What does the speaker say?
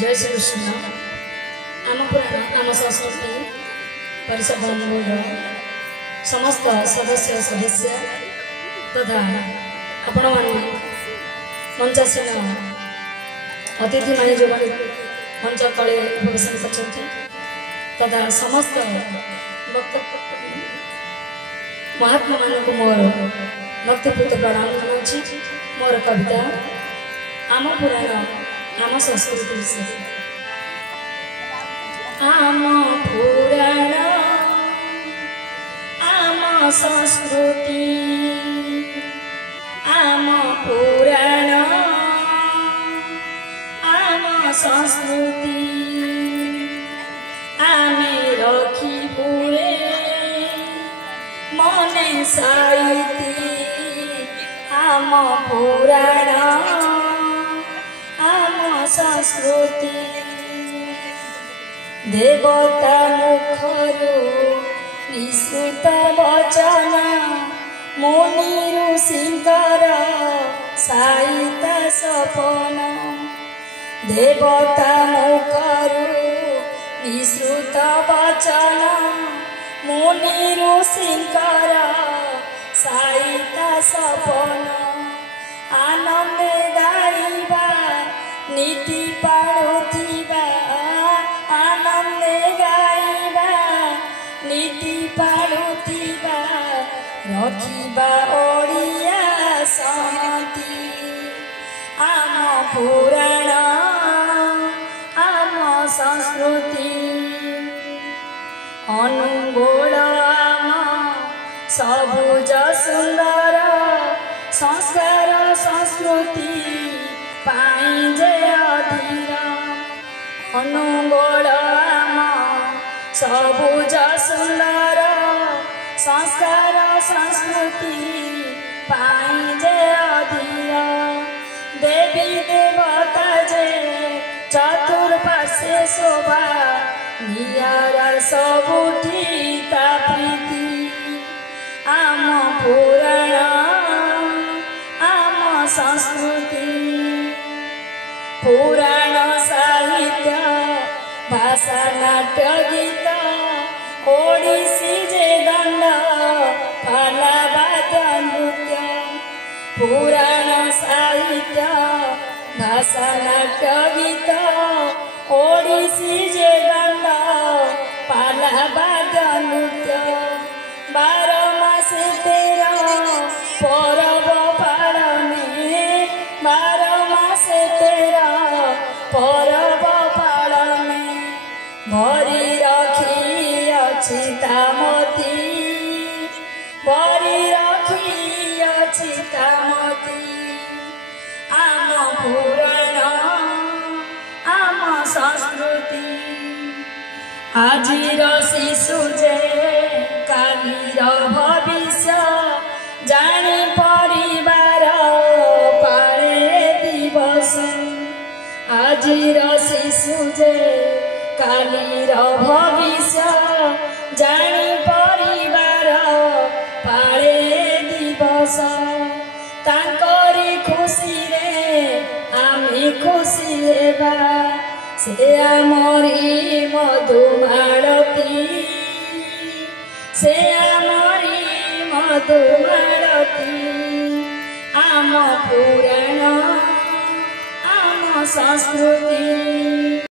जय श्री कृष्ण आम पुराण आम संस्कृति परिषद समस्त सदस्य सदस्य तथा आपण मैंने मंचासीन अतिथि मैंने जो मंच तले उपवेशन कर तथा समस्त महात्मा मान को मोर भक्तिपूत प्रणाम जनाऊँ। मोर कविता आम पुराण आम संस्कृति विषय। आम पुराण आम संस्कृति आम पुराण आम संस्कृति आमे रखी हुए मने साइती आम पुराण आम संस्कृति देवता मुखरु निश्रुत वचन मुनि ऋषिंकर साहित सपन देवता मुखरु निश्रुत वचन मुनि ऋषिंकर साहित सपन आनंद गाइबा नीति पाड़ुथिबा आनंद गाइबा नीति पाड़ुथिबा रखिबा ओडिया संहति आम पुराण आम संस्कृति अनुगुण आम सबुज सुंदर संस्कार संस्कृति पाई जे अधीर अनुगुण आम सबुज सुंदर संस्कार संस्कृति पाई जे अधीर देवी देवता जे चतुर्पार्श्वे शोभा नियारा सबुठी ता प्रीति आम पुराण आम संस्कृति पुराण साहित्य भाषा नाट्य गीत ओडिसी जे दंड पाला वाद्य नृत्य पुराण साहित्य भाषा नाट्य गीत ओडिसी जे दंड पाला वाद्य नृत्य 12 मासे 13 परब पालने 12 मासे 13 परब पालने भरी रखी अछि तामती भरी रखी अछि तामती आम पुराण आम संस्कृति आजिर शिशु जे कालीर भविष्य जानी परिवार पाळे दिवस आजिर शिशु जे कालीर भविष्य जानी परिवार पाळे दिवस तांकरी खुशी रे आमे खुशी हेबा से आमरी मधुमालती से आमरी मधुमालती आम पुराण आम संस्कृति।